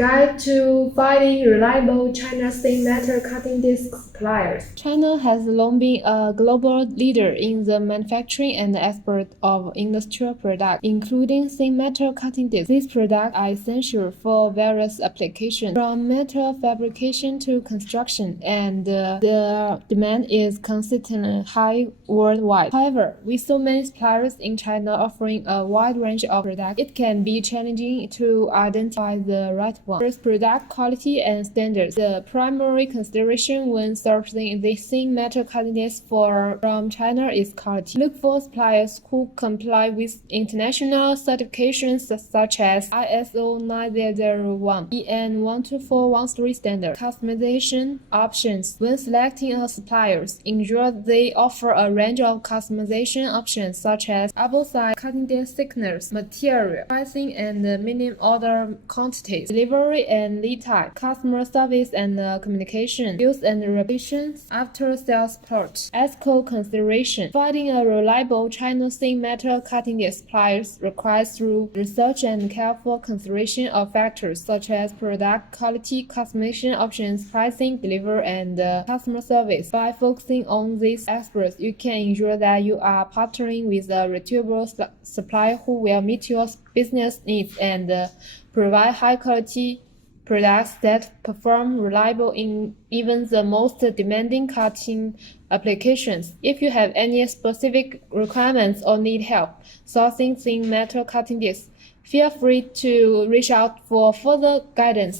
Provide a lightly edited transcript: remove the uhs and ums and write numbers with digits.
guide to finding reliable China thin metal cutting disc suppliers. China has long been a global leader in the manufacturing and export of industrial products, including thin metal cutting discs. These products are essential for various applications, from metal fabrication to construction, and the demand is consistently high worldwide. However, with so many suppliers in China offering a wide range of products, it can be challenging to identify the right one. First, product quality and standards. The primary consideration when sourcing the thin metal cutting discs from China is quality. Look for suppliers who comply with international certifications such as ISO 9001, EN 12413 standard. Customization options. When selecting a supplier, ensure they offer a range of customization options such as apple size, cutting disc thickness, material, pricing, and minimum order quantities, delivery and lead time, customer service and communication, use and repetitions, after-sales support. Ethical consideration. Finding a reliable China thin metal cutting disc suppliers requires thorough research and careful consideration of factors such as product quality, customization options, pricing, delivery, and customer service. By focusing on these aspects, you can ensure that you are partnering with a reputable supplier who will meet your business needs and provide high-quality products that perform reliable in even the most demanding cutting applications. If you have any specific requirements or need help sourcing thin metal cutting discs, feel free to reach out for further guidance.